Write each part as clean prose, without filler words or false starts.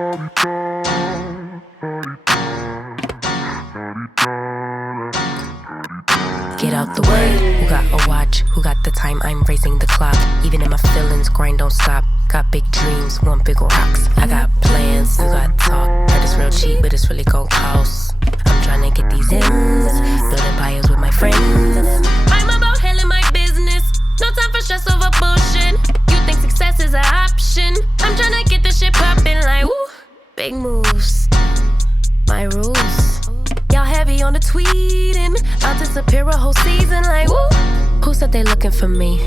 Get out the way. Who got a watch? Who got the time? I'm raising the clock. Even in my feelings, grind don't stop. Got big dreams, want big rocks. I got plans, you got talk. Heard it's real cheap, but it's really gon' cost. I'm tryna get these ends, building empires with my friends. I'm about handling my business. No time for stress over bullshit. You think success is an option? I'm tryna get this shit poppin' like woo. Big moves, my rules. Y'all heavy on the tweeting. I'll disappear a whole season like woo. Who said they looking for me?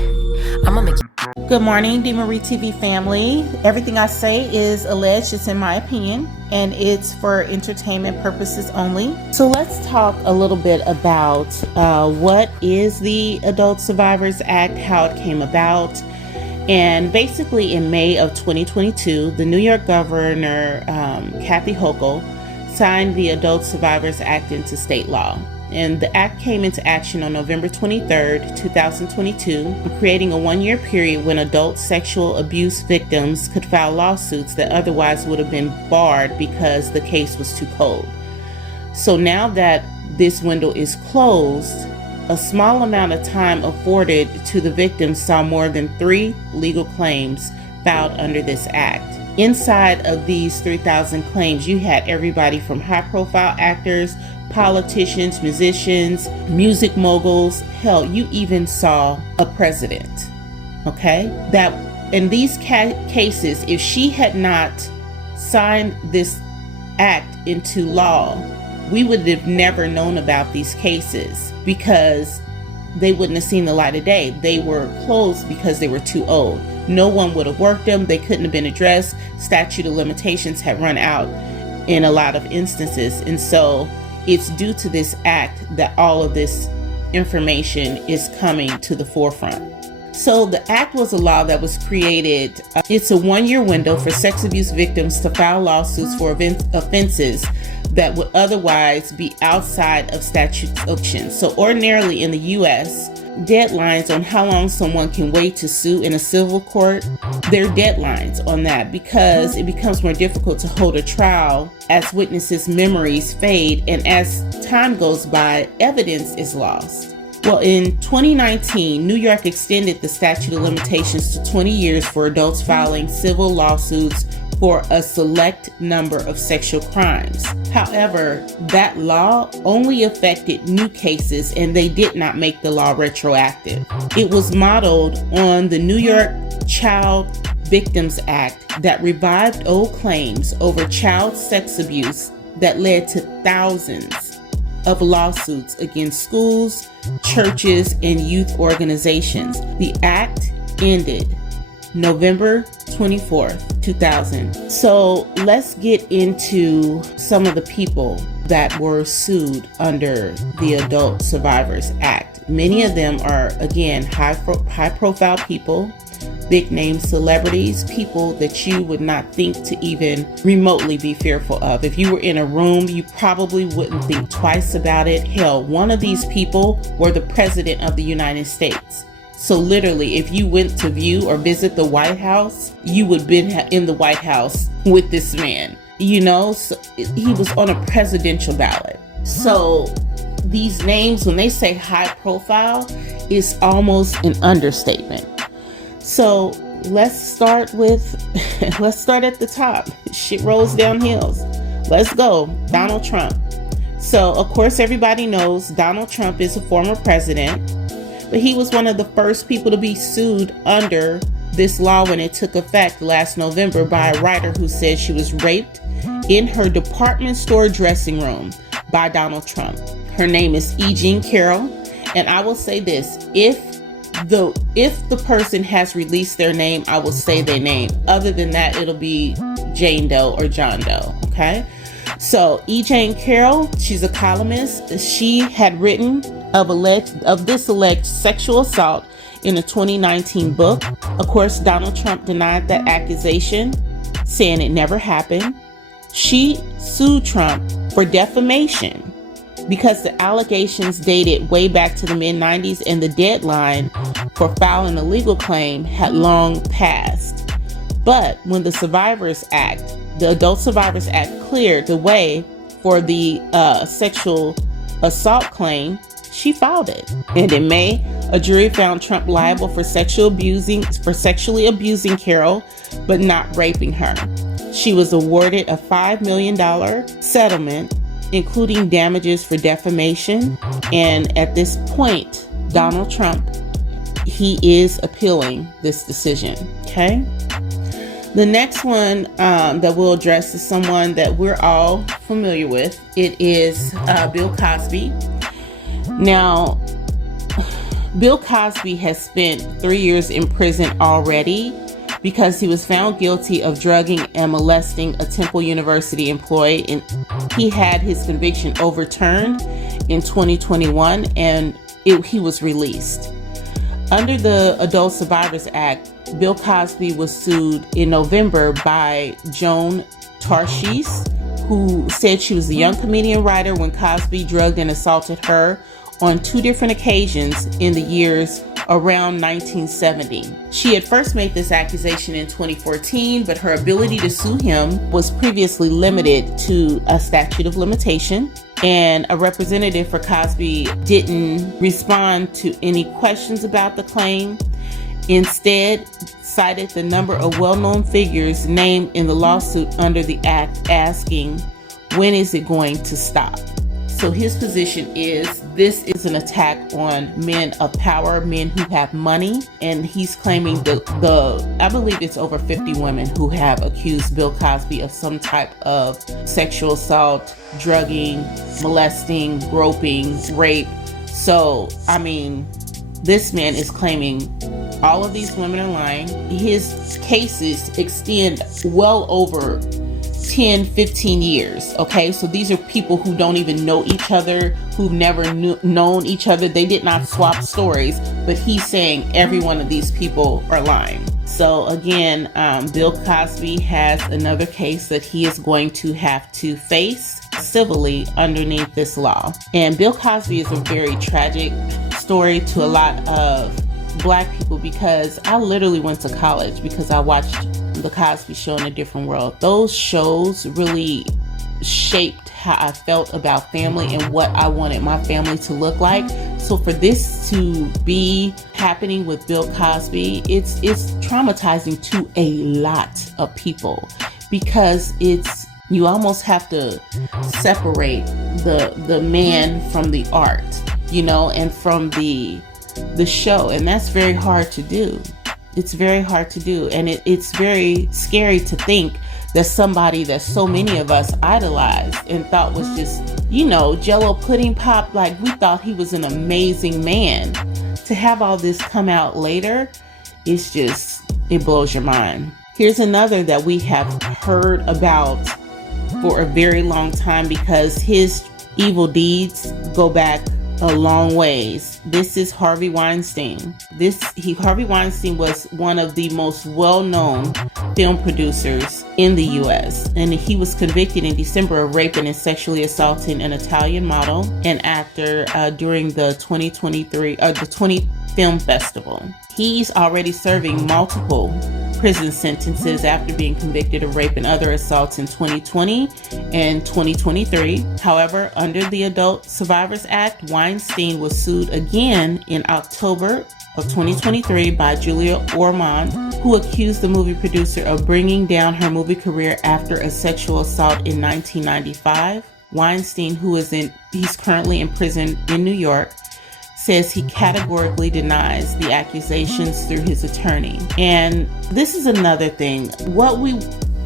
I'ma make you. Good morning, DMarie TV family. Everything I say is alleged, it's in my opinion, and it's for entertainment purposes only. So let's talk a little bit about what is the Adult Survivors Act, how it came about. And basically in May of 2022, the New York Governor, Kathy Hochul, signed the Adult Survivors Act into state law. And the act came into action on November 23rd, 2022, creating a one-year period when adult sexual abuse victims could file lawsuits that otherwise would have been barred because the case was too cold. So now that this window is closed, a small amount of time afforded to the victims saw more than 3 legal claims filed under this act. Inside of these 3,000 claims, you had everybody from high-profile actors, politicians, musicians, music moguls. Hell, you even saw a president. Okay? That in these cases, if she had not signed this act into law, we would have never known about these cases because they wouldn't have seen the light of day. They were closed because they were too old. No one would have worked them. They couldn't have been addressed. Statute of limitations had run out in a lot of instances. And so it's due to this act that all of this information is coming to the forefront. So the act was a law that was created. It's a one-year window for sex abuse victims to file lawsuits for offenses that would otherwise be outside of statute of limitations. So ordinarily in the U.S., deadlines on how long someone can wait to sue in a civil court, there are deadlines on that because it becomes more difficult to hold a trial as witnesses' memories fade, and as time goes by, evidence is lost. Well, in 2019, New York extended the statute of limitations to 20 years for adults filing civil lawsuits for a select number of sexual crimes. However, that law only affected new cases and they did not make the law retroactive. It was modeled on the New York Child Victims Act that revived old claims over child sex abuse that led to thousands of lawsuits against schools, churches, and youth organizations. The act ended November 24th, 2000. So let's get into some of the people that were sued under the Adult Survivors Act. Many of them are, again, high-profile people, big-name celebrities, people that you would not think to even remotely be fearful of. If you were in a room, you probably wouldn't think twice about it. Hell, one of these people were the President of the United States. So literally, if you went to view or visit the White House, you would be in the White House with this man. You know, so he was on a presidential ballot. So these names, when they say high profile, is almost an understatement. So let's start at the top. Shit rolls down hills. Let's go. Donald Trump. So of course everybody knows Donald Trump is a former president, but he was one of the first people to be sued under this law when it took effect last November by a writer who said she was raped in her department store dressing room by Donald Trump. Her name is E. Jean Carroll, and I will say this, if the person has released their name, I will say their name. Other than that, it'll be Jane Doe or John Doe, okay? So E. Jean Carroll, she's a columnist. She had written of this alleged sexual assault in a 2019 book. Of course, Donald Trump denied that accusation, saying it never happened. She sued Trump for defamation because the allegations dated way back to the mid-90s and the deadline for filing a legal claim had long passed. But when the Survivors Act the Adult Survivors Act cleared the way for the sexual assault claim, she filed it. And in May, a jury found Trump liable for sexually abusing Carol, but not raping her. She was awarded a $5 million settlement, including damages for defamation. And at this point, Donald Trump, he is appealing this decision. Okay. The next one that we'll address is someone that we're all familiar with. It is Bill Cosby. Now, Bill Cosby has spent 3 years in prison already because he was found guilty of drugging and molesting a Temple University employee, and he had his conviction overturned in 2021, and he was released. Under the Adult Survivors Act, Bill Cosby was sued in November by Joan Tarshis, who said she was a young comedian writer when Cosby drugged and assaulted her on 2 different occasions in the years around 1970. She had first made this accusation in 2014, but her ability to sue him was previously limited to a statute of limitation, and a representative for Cosby didn't respond to any questions about the claim. Instead, cited the number of well-known figures named in the lawsuit under the act, asking, when is it going to stop? So his position is this is an attack on men of power, men who have money, and he's claiming I believe it's over 50 women who have accused Bill Cosby of some type of sexual assault, drugging, molesting, groping, rape. So, I mean, this man is claiming all of these women are lying. His cases extend well over 10, 15 years. Okay, so these are people who don't even know each other, who've never known each other. They did not swap stories, but he's saying every one of these people are lying. So again, Bill Cosby has another case that he is going to have to face civilly underneath this law. And Bill Cosby is a very tragic story to a lot of Black people, because I literally went to college because I watched The Cosby Show and A Different World. Those shows really shaped how I felt about family and what I wanted my family to look like. So for this to be happening with Bill Cosby, it's traumatizing to a lot of people, because you almost have to separate the man from the art, and from the show, and that's very hard to do. It's very hard to do, and it's very scary to think that somebody that so many of us idolized and thought was just, Jello pudding pop, like we thought he was an amazing man, to have all this come out later, it blows your mind. Here's another that we have heard about for a very long time, because his evil deeds go back a long ways. This is Harvey Weinstein. Harvey Weinstein was one of the most well-known film producers in the U.S. and he was convicted in December of raping and sexually assaulting an Italian model and actor during the 20 Film Festival. He's already serving multiple prison sentences after being convicted of rape and other assaults in 2020 and 2023. However, under the Adult Survivors Act, Weinstein was sued again in October of 2023 by Julia Ormond, who accused the movie producer of bringing down her movie career after a sexual assault in 1995. Weinstein, he's currently in prison in New York, says he categorically denies the accusations through his attorney. And this is another thing. What we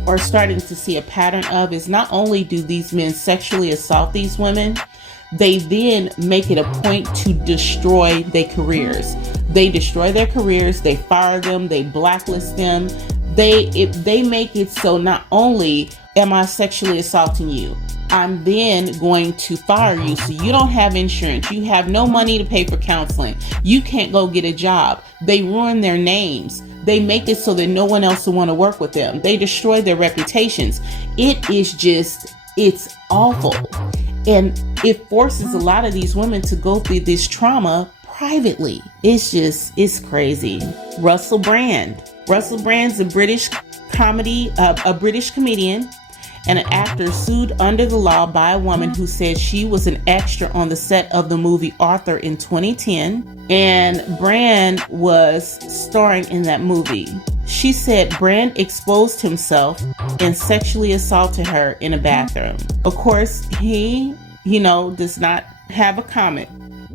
are starting to see a pattern of is not only do these men sexually assault these women, they then make it a point to destroy their careers. They destroy their careers, they fire them, they blacklist them. They make it so not only am I sexually assaulting you, I'm then going to fire you, so you don't have insurance. You have no money to pay for counseling. You can't go get a job. They ruin their names. They make it so that no one else will want to work with them. They destroy their reputations. It's awful. And it forces a lot of these women to go through this trauma privately. It's crazy. Russell Brand. Russell Brand's a British comedian. and an actor sued under the law by a woman who said she was an extra on the set of the movie Arthur in 2010, and Brand was starring in that movie. She said Brand exposed himself and sexually assaulted her in a bathroom. Of course, he, does not have a comment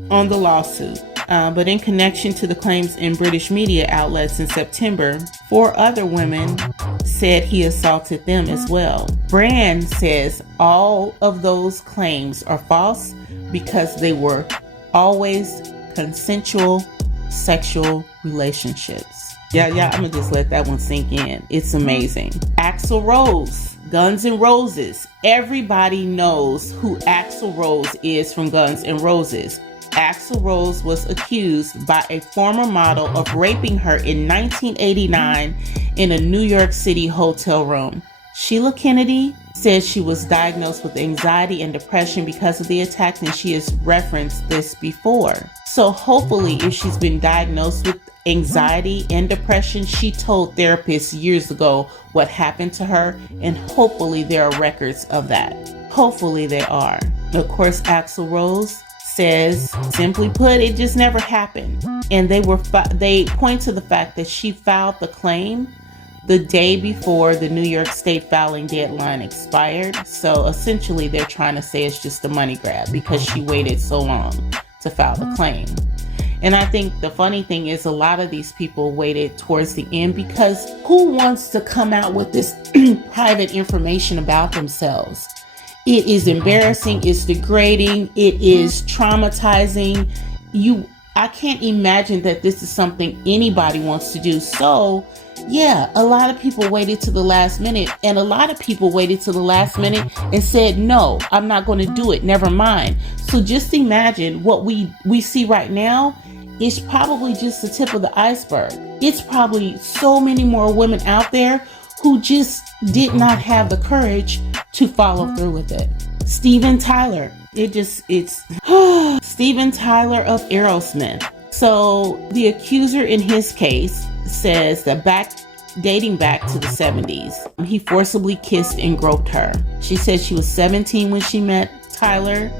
on the lawsuit. But in connection to the claims in British media outlets in September, 4 other women said he assaulted them as well. Brand says all of those claims are false because they were always consensual sexual relationships. Yeah, I'm gonna just let that one sink in. It's amazing. Axl Rose, Guns N' Roses. Everybody knows who Axl Rose is from Guns N' Roses. Axl Rose was accused by a former model of raping her in 1989 in a New York City hotel room. Sheila Kennedy said she was diagnosed with anxiety and depression because of the attack, and she has referenced this before. So hopefully, if she's been diagnosed with anxiety and depression, she told therapists years ago what happened to her, and hopefully there are records of that. Hopefully there are. Of course, Axl Rose says, simply put, it just never happened. And they point to the fact that she filed the claim the day before the New York State filing deadline expired. So essentially they're trying to say it's just a money grab because she waited so long to file the claim. And I think the funny thing is a lot of these people waited towards the end because who wants to come out with this private information about themselves? It is embarrassing, it's degrading, it is traumatizing. I can't imagine that this is something anybody wants to do. So, yeah, a lot of people waited to the last minute, and a lot of people waited to the last minute and said, no, I'm not going to do it, never mind. So just imagine what we see right now is probably just the tip of the iceberg. It's probably so many more women out there who just did not have the courage to follow through with it. Steven Tyler. Steven Tyler of Aerosmith. So the accuser in his case says that dating back to the 70s, he forcibly kissed and groped her. She said she was 17 when she met Tyler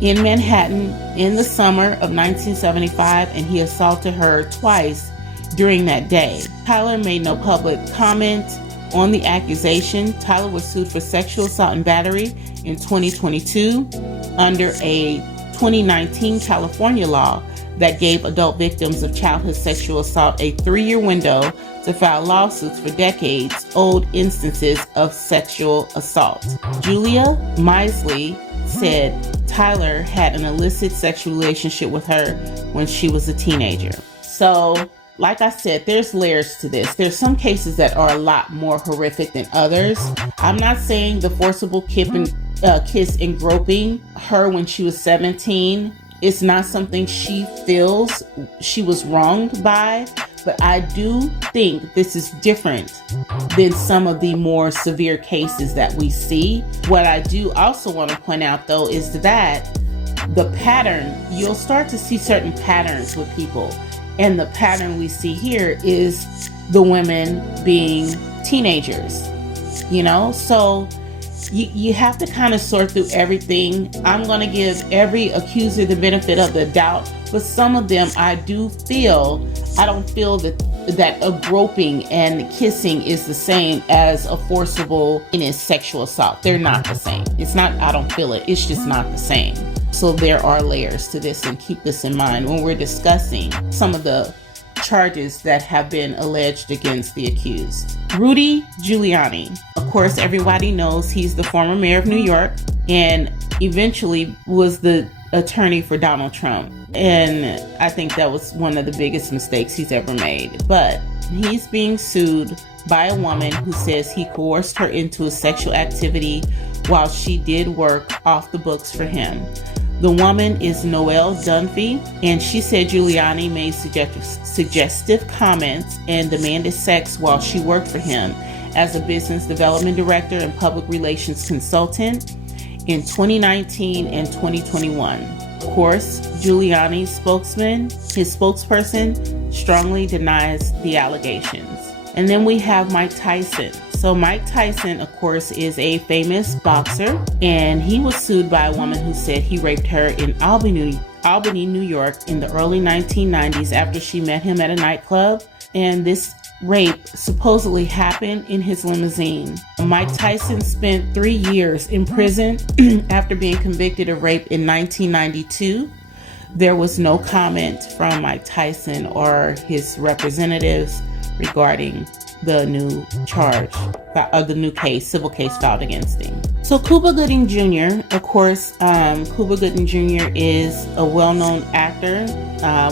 in Manhattan in the summer of 1975, and he assaulted her twice during that day. Tyler made no public comment on the accusation. Tyler was sued for sexual assault and battery in 2022 under a 2019 California law that gave adult victims of childhood sexual assault a 3-year window to file lawsuits for decades-old instances of sexual assault. Julia Misley said Tyler had an illicit sexual relationship with her when she was a teenager. So, like I said, there's layers to this. There's some cases that are a lot more horrific than others. I'm not saying the forcible kiss and groping her when she was 17 is not something she feels she was wronged by, but I do think this is different than some of the more severe cases that we see. What I do also want to point out, though, is that the pattern, you'll start to see certain patterns with people. And the pattern we see here is the women being teenagers, So you have to kind of sort through everything. I'm going to give every accuser the benefit of the doubt, but some of them I don't feel that a groping and kissing is the same as a forcible sexual assault. They're not the same. It's not, I don't feel it. It's just not the same. So there are layers to this, and keep this in mind when we're discussing some of the charges that have been alleged against the accused. Rudy Giuliani. Of course, everybody knows he's the former mayor of New York and eventually was the attorney for Donald Trump. And I think that was one of the biggest mistakes he's ever made. But he's being sued by a woman who says he coerced her into a sexual activity while she did work off the books for him. The woman is Noelle Dunphy, and she said Giuliani made suggestive comments and demanded sex while she worked for him as a business development director and public relations consultant in 2019 and 2021. Of course, Giuliani's spokesperson strongly denies the allegations. And then we have Mike Tyson. So Mike Tyson, of course, is a famous boxer, and he was sued by a woman who said he raped her in Albany, New York in the early 1990s after she met him at a nightclub. And this rape supposedly happened in his limousine. Mike Tyson spent 3 years in prison after being convicted of rape in 1992. There was no comment from Mike Tyson or his representatives regarding the new charge, the new civil case filed against him. So Cuba Gooding Jr., of course, Cuba Gooding Jr. is a well-known actor.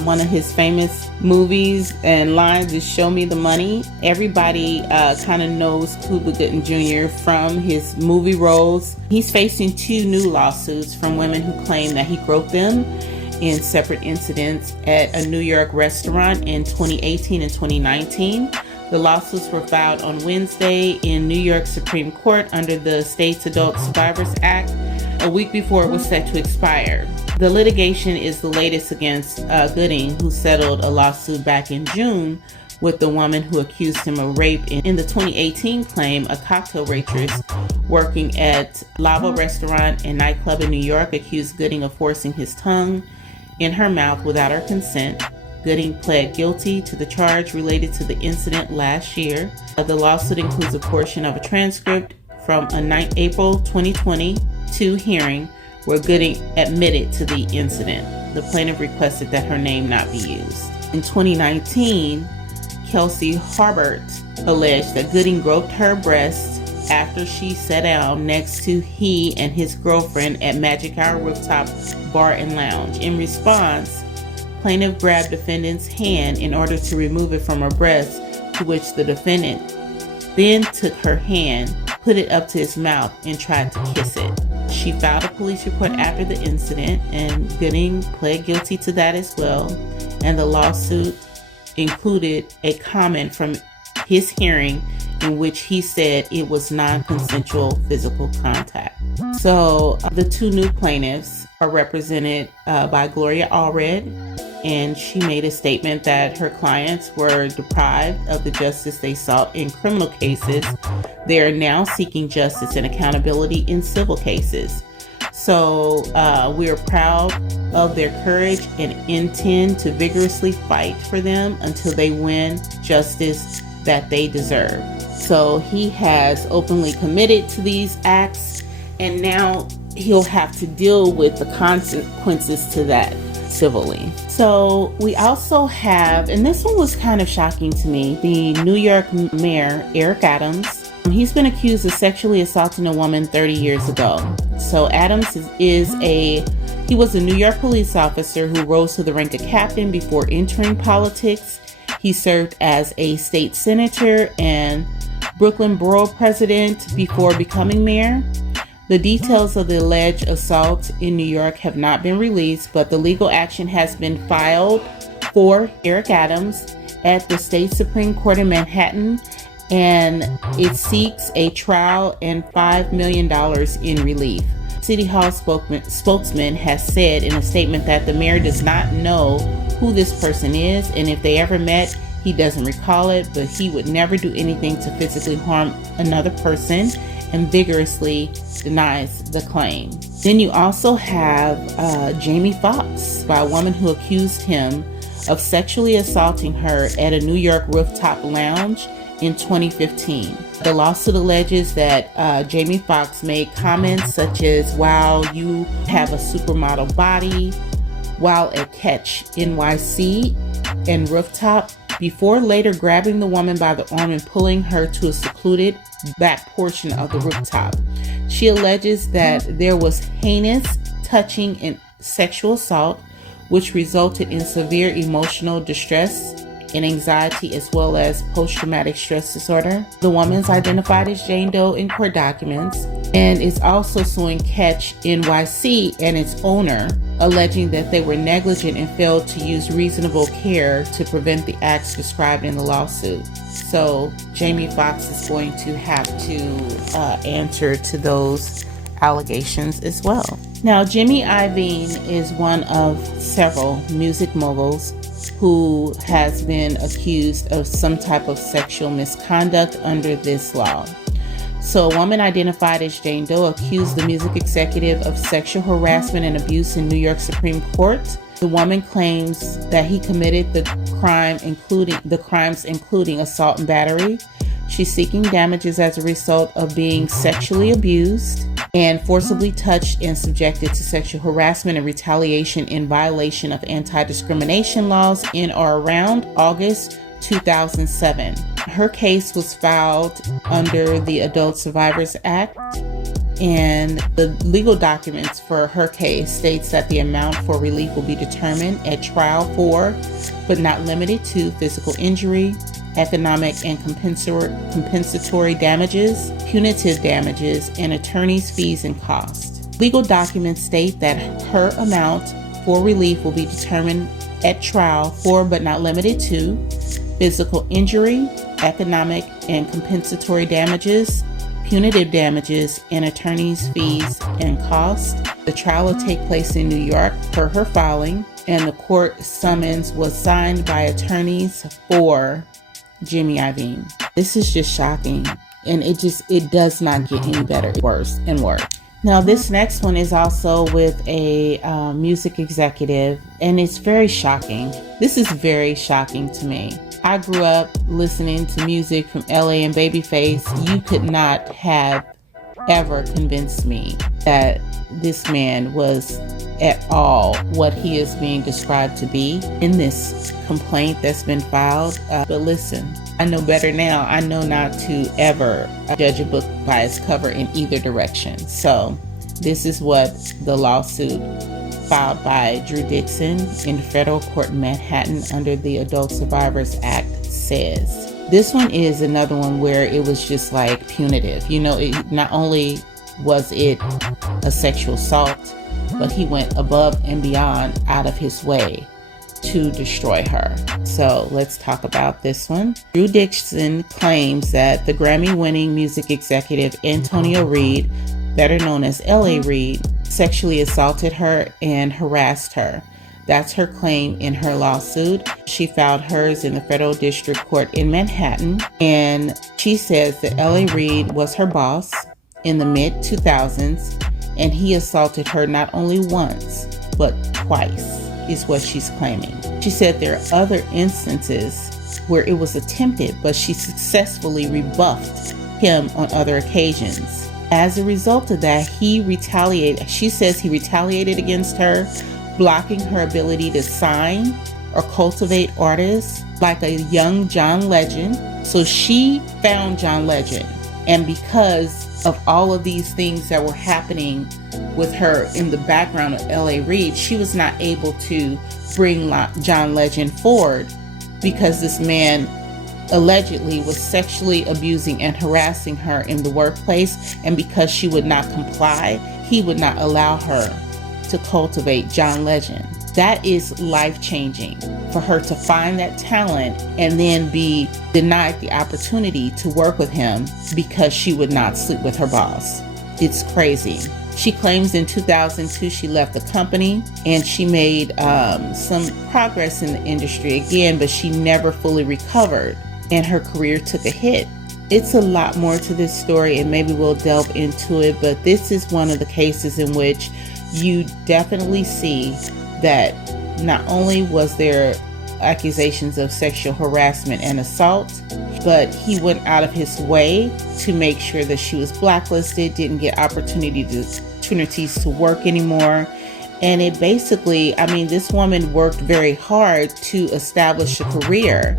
One of his famous movies and lines is "Show me the money." Everybody kind of knows Cuba Gooding Jr. from his movie roles. He's facing 2 new lawsuits from women who claim that he groped them in separate incidents at a New York restaurant in 2018 and 2019. The lawsuits were filed on Wednesday in New York Supreme Court under the State's Adult Survivors Act, a week before it was set to expire. The litigation is the latest against Gooding, who settled a lawsuit back in June with the woman who accused him of rape in the 2018 claim. A cocktail waitress working at Lava Restaurant and Nightclub in New York accused Gooding of forcing his tongue in her mouth without her consent. Gooding pled guilty to the charge related to the incident last year. The lawsuit includes a portion of a transcript from a April 2022 hearing where Gooding admitted to the incident. The plaintiff requested that her name not be used. In 2019, Kelsey Harbert alleged that Gooding groped her breast after she sat down next to he and his girlfriend at Magic Hour Rooftop Bar and Lounge. In response, plaintiff grabbed defendant's hand in order to remove it from her breast, to which the defendant then took her hand, put it up to his mouth, and tried to kiss it. She filed a police report after the incident, and Gooding pled guilty to that as well. And the lawsuit included a comment from his hearing in which he said it was non-consensual physical contact. So the 2 new plaintiffs are represented by Gloria Allred, and she made a statement that her clients were deprived of the justice they sought in criminal cases. They are now seeking justice and accountability in civil cases. So we are proud of their courage and intend to vigorously fight for them until they win justice that they deserve. So he has openly committed to these acts, and now he'll have to deal with the consequences to that civilly. So we also have, and this one was kind of shocking to me, the New York mayor, Eric Adams. He's been accused of sexually assaulting a woman 30 years ago. So Adams he was a New York police officer who rose to the rank of captain before entering politics. He served as a state senator and Brooklyn borough president before becoming mayor. The details of the alleged assault in New York have not been released, but the legal action has been filed for Eric Adams at the state Supreme Court in Manhattan, and it seeks a trial and $5 million in relief. City Hall spokesman has said in a statement that the mayor does not know who this person is, and if they ever met, he doesn't recall it, but he would never do anything to physically harm another person, and vigorously denies the claim. Then you also have Jamie Foxx, by a woman who accused him of sexually assaulting her at a New York rooftop lounge in 2015. The lawsuit alleges that Jamie Foxx made comments such as, "Wow, you have a supermodel body," while at Catch NYC and Rooftop, before later grabbing the woman by the arm and pulling her to a secluded back portion of the rooftop. She alleges that there was heinous touching and sexual assault, which resulted in severe emotional distress and anxiety, as well as post-traumatic stress disorder. The woman is identified as Jane Doe in court documents and is also suing Catch NYC and its owner, alleging that they were negligent and failed to use reasonable care to prevent the acts described in the lawsuit. So Jamie Foxx is going to have to answer to those allegations as well. Now, Jimmy Iovine is one of several music moguls who has been accused of some type of sexual misconduct under this law. So a woman identified as Jane Doe accused the music executive of sexual harassment and abuse in New York Supreme Court. The woman claims that he committed the crimes including assault and battery. She's seeking damages as a result of being sexually abused and forcibly touched and subjected to sexual harassment and retaliation in violation of anti-discrimination laws in or around August 2007. Her case was filed under the Adult Survivors Act, and the legal documents for her case states that the amount for relief will be determined at trial for, but not limited to, physical injury, economic and compensatory damages, punitive damages, and attorney's fees and costs. Legal documents state that her amount for relief will be determined at trial for, but not limited to, physical injury, economic and compensatory damages, punitive damages, and attorney's fees and costs. The trial will take place in New York per her filing, and the court summons was signed by attorneys for Jimmy Iovine. This is just shocking, and it does not get any better, worse and worse. Now, this next one is also with a music executive, and it's very shocking. This is very shocking to me. I grew up listening to music from LA and Babyface. You could not have ever convinced me that this man was at all what he is being described to be in this complaint that's been filed. But listen, I know better now. I know not to ever judge a book by its cover in either direction. So this is what the lawsuit filed by Drew Dixon in federal court in Manhattan under the Adult Survivors Act says. This one is another one where it was just like punitive. You know, not only was it a sexual assault, but he went above and beyond out of his way to destroy her. So let's talk about this one. Drew Dixon claims that the Grammy-winning music executive Antonio Reid, better known as L.A. Reid, sexually assaulted her and harassed her. That's her claim in her lawsuit. She filed hers in the federal district court in Manhattan, and she says that L.A. Reid was her boss in the mid-2000s, and he assaulted her not only once, but twice, is what she's claiming. She said there are other instances where it was attempted, but she successfully rebuffed him on other occasions. As a result of that, he retaliated. She says he retaliated against her, blocking her ability to sign or cultivate artists like a young John Legend. So she found John Legend, and because of all of these things that were happening with her in the background of L.A. Reid, she was not able to bring John Legend forward because this man allegedly was sexually abusing and harassing her in the workplace, and because she would not comply, he would not allow her to cultivate John Legend. That is life-changing for her to find that talent and then be denied the opportunity to work with him because she would not sleep with her boss. It's crazy. She claims in 2002 she left the company and she made some progress in the industry again, but she never fully recovered and her career took a hit. It's a lot more to this story, and maybe we'll delve into it, but this is one of the cases in which you definitely see that not only was there accusations of sexual harassment and assault, but he went out of his way to make sure that she was blacklisted, didn't get opportunities to work anymore. And it basically, I mean, this woman worked very hard to establish a career,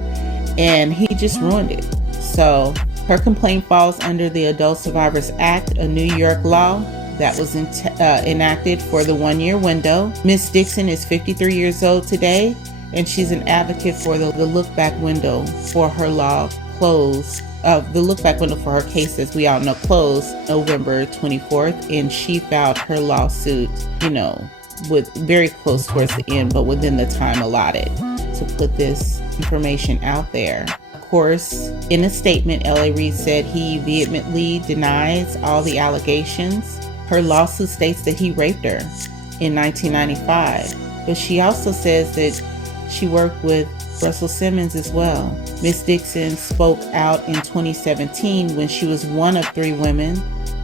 and he just ruined it. So her complaint falls under the Adult Survivors Act, a New York law that was enacted for the 1-year window. Miss Dixon is 53 years old today, and she's an advocate for the look-back window for her law closed. The look-back window for her case, as we all know, closed November 24th, and she filed her lawsuit, with very close towards the end, but within the time allotted to put this information out there. Of course, in a statement, L.A. Reid said he vehemently denies all the allegations. Her lawsuit states that he raped her in 1995, but she also says that she worked with Russell Simmons as well. Miss Dixon spoke out in 2017 when she was one of 3 women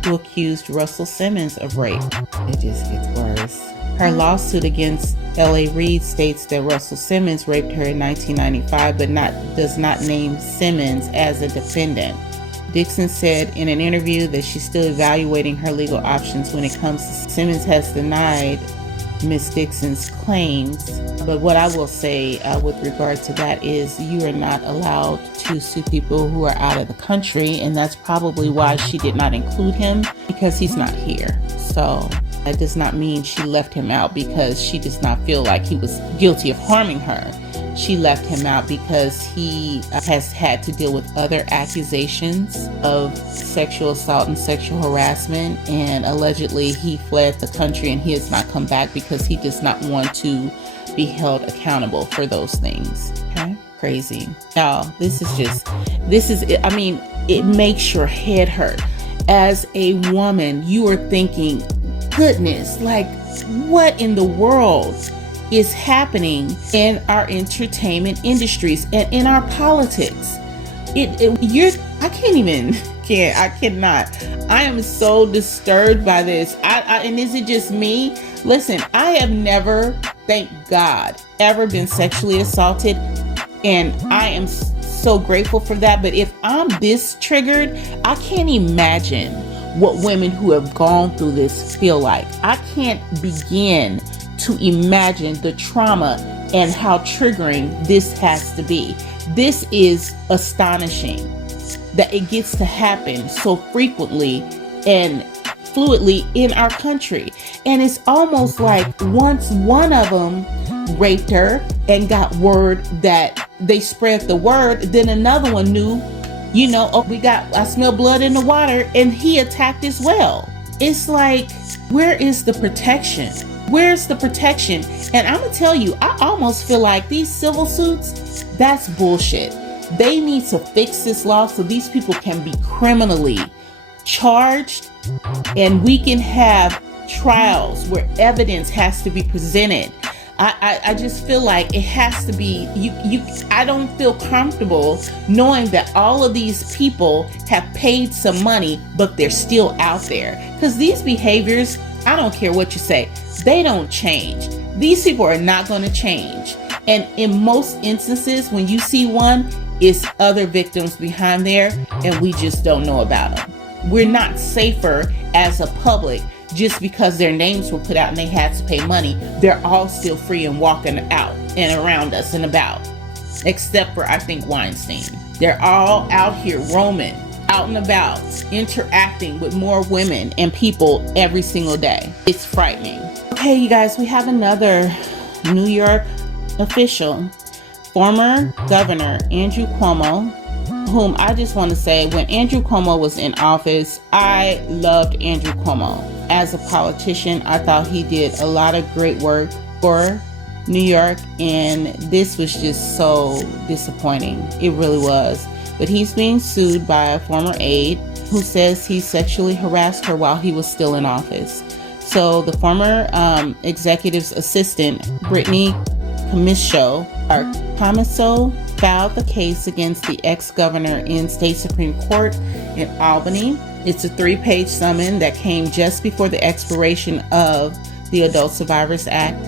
who accused Russell Simmons of rape. It just gets worse. Her lawsuit against L.A. Reid states that Russell Simmons raped her in 1995, but does not name Simmons as a defendant. Dixon said in an interview that she's still evaluating her legal options when it comes to Simmons has denied Miss Dixon's claims. But what I will say with regard to that is you are not allowed to sue people who are out of the country, and that's probably why she did not include him, because he's not here. So that does not mean she left him out because she does not feel like he was guilty of harming her. She left him out because he has had to deal with other accusations of sexual assault and sexual harassment, and allegedly he fled the country and he has not come back because he does not want to be held accountable for those things. Okay? Crazy. Y'all, it makes your head hurt. As a woman, you are thinking, goodness, like, what in the world is happening in our entertainment industries and in our politics? I cannot. I am so disturbed by this. And is it just me? Listen, I have never, thank God, ever been sexually assaulted, and I am so grateful for that. But if I'm this triggered, I can't imagine what women who have gone through this feel like. I can't begin to imagine the trauma and how triggering this has to be. This is astonishing that it gets to happen so frequently and fluidly in our country. And it's almost like once one of them raped her and got word that they spread the word, then another one knew, I smell blood in the water, and he attacked as well. It's like, where is the protection? Where's the protection? And I'm gonna tell you, I almost feel like these civil suits, that's bullshit. They need to fix this law so these people can be criminally charged, and we can have trials where evidence has to be presented. I just feel like it has to be, I don't feel comfortable knowing that all of these people have paid some money, but they're still out there. Because these behaviors, I don't care what you say, they don't change. These people are not going to change. And in most instances, when you see one, it's other victims behind there, and we just don't know about them. We're not safer as a public just because their names were put out and they had to pay money. They're all still free and walking out and around us and about, except for, I think, Weinstein. They're all out here roaming, out and about, interacting with more women and people every single day. It's frightening. Okay, you guys, we have another New York official, former Governor Andrew Cuomo, whom I just want to say, when Andrew Cuomo was in office, I loved Andrew Cuomo. As a politician, I thought he did a lot of great work for New York, and this was just so disappointing. It really was. But he's being sued by a former aide who says he sexually harassed her while he was still in office. So the former executive's assistant, Brittany Commisso filed the case against the ex-governor in state Supreme Court in Albany. It's a 3-page summons that came just before the expiration of the Adult Survivors Act,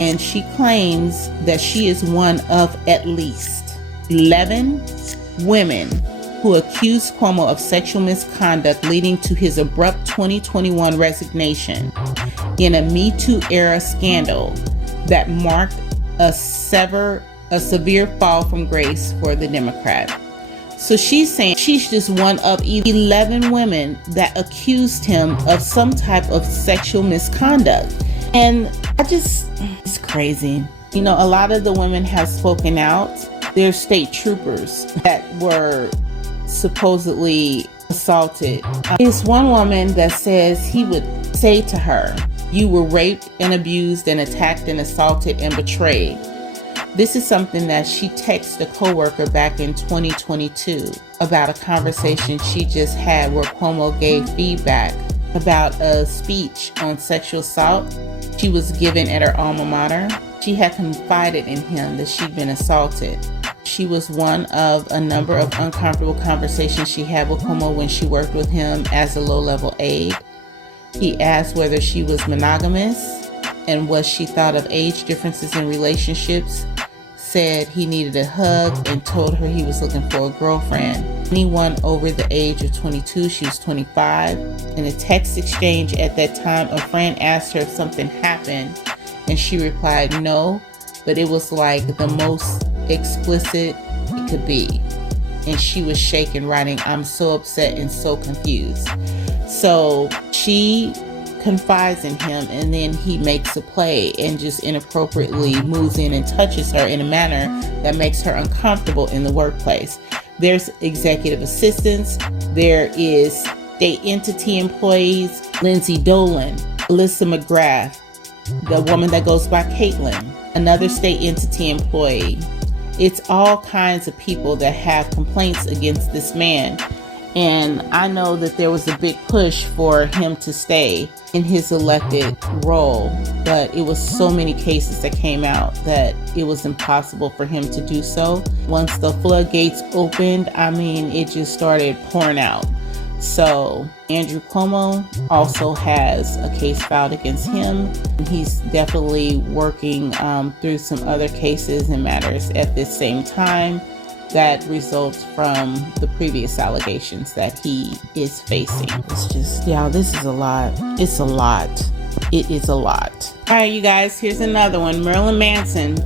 and she claims that she is one of at least 11 women who accused Cuomo of sexual misconduct, leading to his abrupt 2021 resignation in a Me Too era scandal that marked a severe fall from grace for the Democrat. So she's saying she's just one of 11 women that accused him of some type of sexual misconduct. And it's crazy. A lot of the women have spoken out. They're state troopers that were supposedly assaulted. It's one woman that says he would say to her, "You were raped and abused and attacked and assaulted and betrayed." This is something that she texted a coworker back in 2022 about a conversation she just had where Cuomo gave feedback about a speech on sexual assault she was given at her alma mater. She had confided in him that she'd been assaulted. She was one of a number of uncomfortable conversations she had with Cuomo when she worked with him as a low-level aide. He asked whether she was monogamous and what she thought of age differences in relationships, said he needed a hug, and told her he was looking for a girlfriend. Anyone over the age of 22, she was 25. In a text exchange at that time, a friend asked her if something happened, and she replied no, but it was like the most explicit it could be. And she was shaken, writing, "I'm so upset and so confused." So she confides in him, and then he makes a play and just inappropriately moves in and touches her in a manner that makes her uncomfortable in the workplace. There's executive assistants, there is state entity employees, Lindsay Dolan, Alyssa McGrath, the woman that goes by Caitlin, another state entity employee. It's all kinds of people that have complaints against this man. And I know that there was a big push for him to stay in his elected role, but it was so many cases that came out that it was impossible for him to do so. Once the floodgates opened, I mean, it just started pouring out. So Andrew Cuomo also has a case filed against him. He's definitely working through some other cases and matters at this same time that results from the previous allegations that he is facing. It's just, yeah, this is a lot. It's a lot. It is a lot. All right, you guys, here's another one. Marilyn Manson.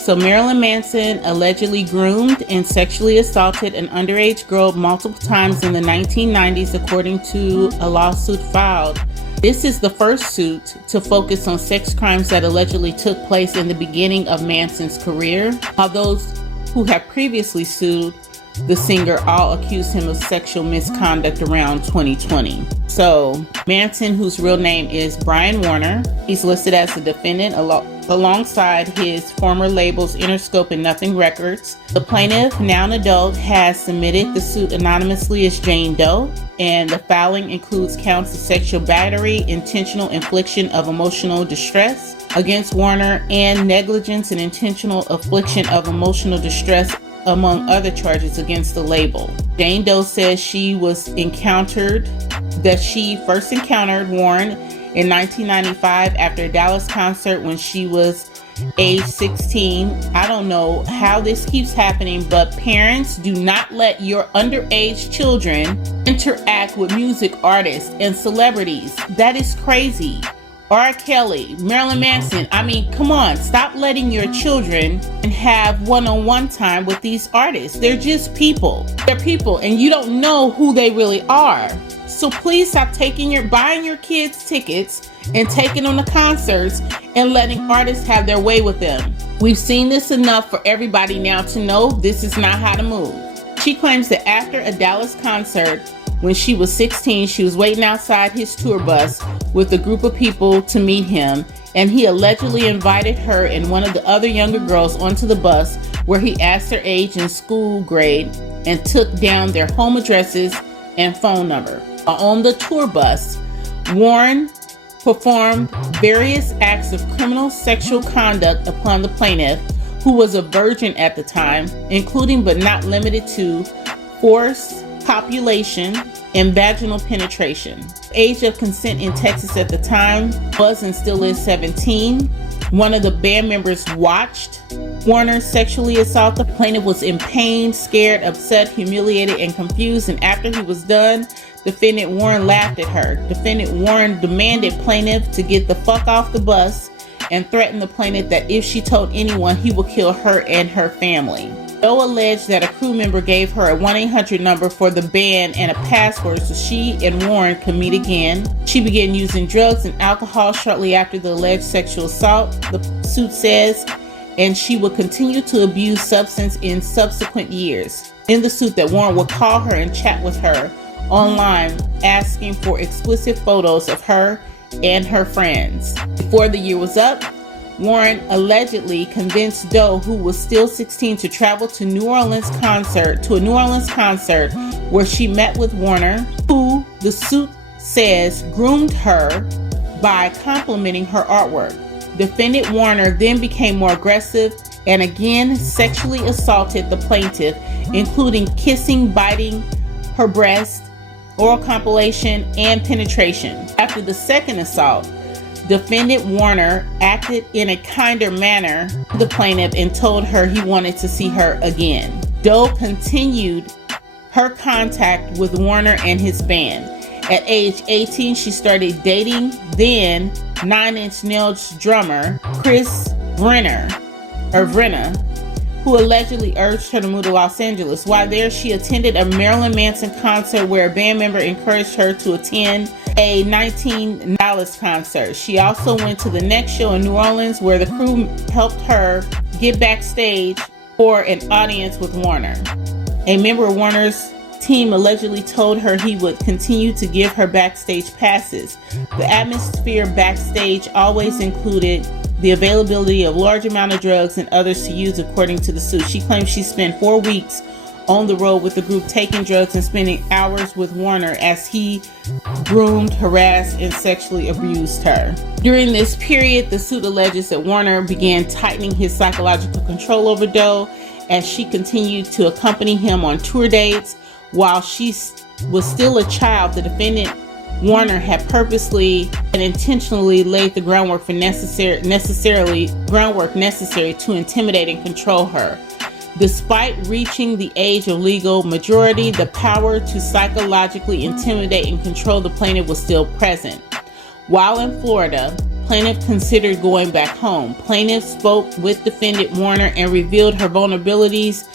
So Marilyn Manson allegedly groomed and sexually assaulted an underage girl multiple times in the 1990s, according to a lawsuit filed. This is the first suit to focus on sex crimes that allegedly took place in the beginning of Manson's career. While those who have previously sued the singer all accused him of sexual misconduct around 2020. So Manson, whose real name is Brian Warner, he's listed as a defendant alongside his former labels Interscope and Nothing Records. The plaintiff, now an adult, has submitted the suit anonymously as Jane Doe, and the filing includes counts of sexual battery, intentional infliction of emotional distress against Warner, and negligence and intentional infliction of emotional distress, among other charges against the label. Jane Doe says she first encountered Warren in 1995 after a Dallas concert when she was age 16. I don't know how this keeps happening, but parents, do not let your underage children interact with music artists and celebrities. That is crazy. R. Kelly, Marilyn Manson, I mean, come on, stop letting your children and have one-on-one time with these artists. They're just people. They're people, and you don't know who they really are. So please stop buying your kids tickets and taking them to concerts and letting artists have their way with them. We've seen this enough for everybody now to know this is not how to move. She claims that after a Dallas concert, when she was 16, she was waiting outside his tour bus with a group of people to meet him, and he allegedly invited her and one of the other younger girls onto the bus, where he asked their age and school grade and took down their home addresses and phone number. On the tour bus, Warren performed various acts of criminal sexual conduct upon the plaintiff, who was a virgin at the time, including but not limited to forced copulation and vaginal penetration. The age of consent in Texas at the time was and still is 17. One of the band members watched Warner sexually assault the plaintiff, was in pain, scared, upset, humiliated, and confused, and after he was done, defendant Warren laughed at her. Defendant Warren demanded plaintiff to get the fuck off the bus and threatened the plaintiff that if she told anyone, he would kill her and her family. Doe alleged that a crew member gave her a 1-800 number for the band and a password so she and Warren could meet again. She began using drugs and alcohol shortly after the alleged sexual assault, the suit says, and she would continue to abuse substance in subsequent years. In the suit, that Warren would call her and chat with her online, asking for explicit photos of her and her friends. Before the year was up, Warren allegedly convinced Doe, who was still 16, to travel to a New Orleans concert where she met with Warner, who the suit says groomed her by complimenting her artwork. Defendant Warner then became more aggressive and again sexually assaulted the plaintiff, including kissing, biting her breast, oral copulation, and penetration. After the second assault, Defendant Warner acted in a kinder manner to the plaintiff and told her he wanted to see her again. Doe continued her contact with Warner and his band. At age 18, she started dating then Nine Inch Nails drummer Chris Vrenna, who allegedly urged her to move to Los Angeles. While there, she attended a Marilyn Manson concert where a band member encouraged her to attend a $19 concert. She also went to the next show in New Orleans where the crew helped her get backstage for an audience with Warner. A member of Warner's team allegedly told her he would continue to give her backstage passes. The atmosphere backstage always included the availability of large amount of drugs and others to use, according to the suit. She claims she spent 4 weeks on the road with the group taking drugs and spending hours with Warner as he groomed, harassed, and sexually abused her. During this period, the suit alleges that Warner began tightening his psychological control over Doe as she continued to accompany him on tour dates. While she was still a child, the defendant Warner had purposely and intentionally laid the groundwork necessary to intimidate and control her. Despite reaching the age of legal majority, the power to psychologically intimidate and control the plaintiff was still present. While in Florida, plaintiff considered going back home. Plaintiff spoke with defendant Warner and revealed her vulnerabilities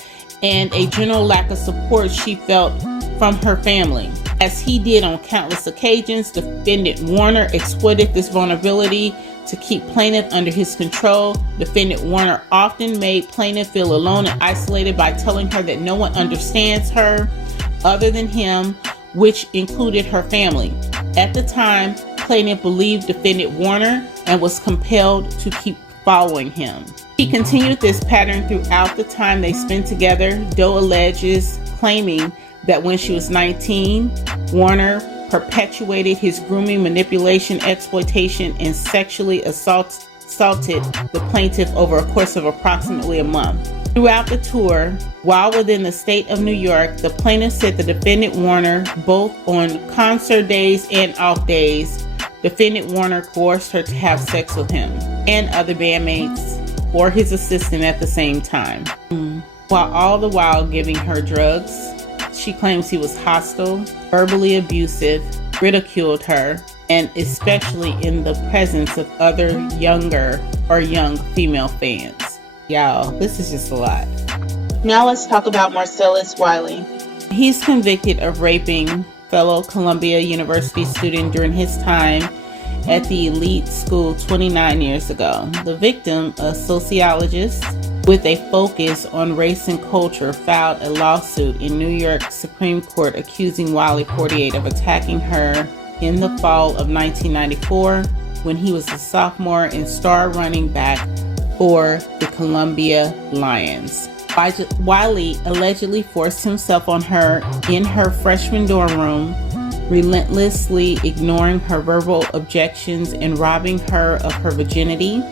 and a general lack of support she felt from her family. As he did on countless occasions, defendant Warner exploited this vulnerability to keep plaintiff under his control. Defendant Warner often made plaintiff feel alone and isolated by telling her that no one understands her other than him, which included her family. At the time, plaintiff believed defendant Warner and was compelled to keep following him. He continued this pattern throughout the time they spent together. Doe alleges, claiming that when she was 19, Warner perpetuated his grooming, manipulation, exploitation, and sexually assaulted the plaintiff over a course of approximately a month. Throughout the tour, while within the state of New York, the plaintiff said the defendant Warner, both on concert days and off days, defendant Warner coerced her to have sex with him and other bandmates or his assistant at the same time, while all the while giving her drugs. She claims he was hostile, verbally abusive, ridiculed her, and especially in the presence of other young female fans. Y'all, this is just a lot. Now let's talk about Marcellus Wiley. He's convicted of raping fellow Columbia University student during his time at the elite school 29 years ago. The victim, a sociologist with a focus on race and culture, filed a lawsuit in New York Supreme Court accusing Wiley, 48, of attacking her in the fall of 1994 when he was a sophomore and star running back for the Columbia Lions. Wiley allegedly forced himself on her in her freshman dorm room, relentlessly ignoring her verbal objections and robbing her of her virginity,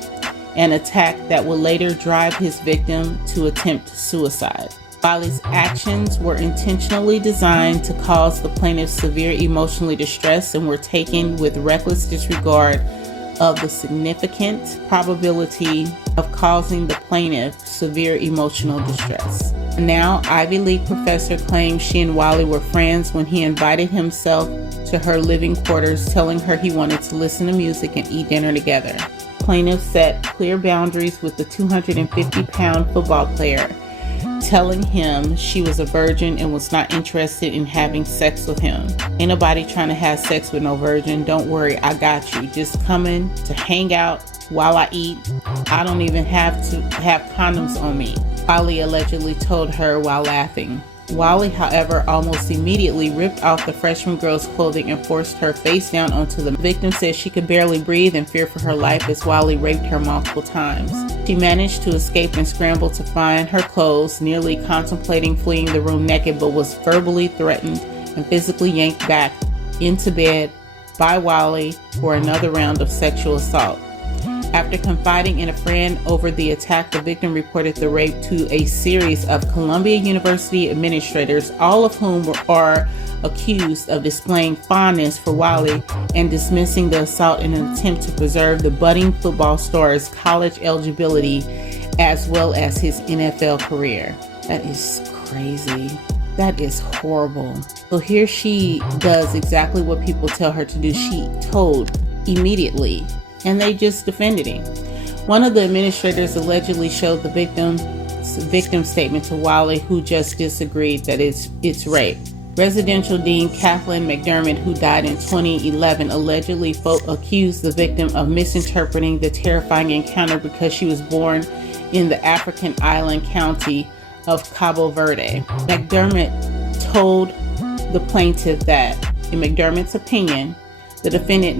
an attack that would later drive his victim to attempt suicide. Wiley's actions were intentionally designed to cause the plaintiff severe emotional distress and were taken with reckless disregard of the significant probability of causing the plaintiff severe emotional distress. Now, Ivy League professor claims she and Wiley were friends when he invited himself to her living quarters, telling her he wanted to listen to music and eat dinner together. Plaintiff set clear boundaries with the 250-pound football player, telling him she was a virgin and was not interested in having sex with him. Ain't nobody trying to have sex with no virgin. Don't worry, I got you. Just coming to hang out while I eat. I don't even have to have condoms on me, Wiley allegedly told her while laughing. Wiley, however, almost immediately ripped off the freshman girl's clothing and forced her face down onto the victim. Said she could barely breathe and fear for her life as Wiley raped her multiple times. She managed to escape and scrambled to find her clothes, nearly contemplating fleeing the room naked, but was verbally threatened and physically yanked back into bed by Wiley for another round of sexual assault. After confiding in a friend over the attack, the victim reported the rape to a series of Columbia University administrators, all of whom are accused of displaying fondness for Wiley and dismissing the assault in an attempt to preserve the budding football star's college eligibility as well as his NFL career. That is crazy. That is horrible. So here she does exactly what people tell her to do. She told immediately, and they just defended him. One of the administrators allegedly showed the victim statement to Wiley, who just disagreed that it's rape. Residential Dean Kathleen McDermott, who died in 2011, allegedly accused the victim of misinterpreting the terrifying encounter because she was born in the African island county of Cabo Verde. McDermott told the plaintiff that, in McDermott's opinion, the defendant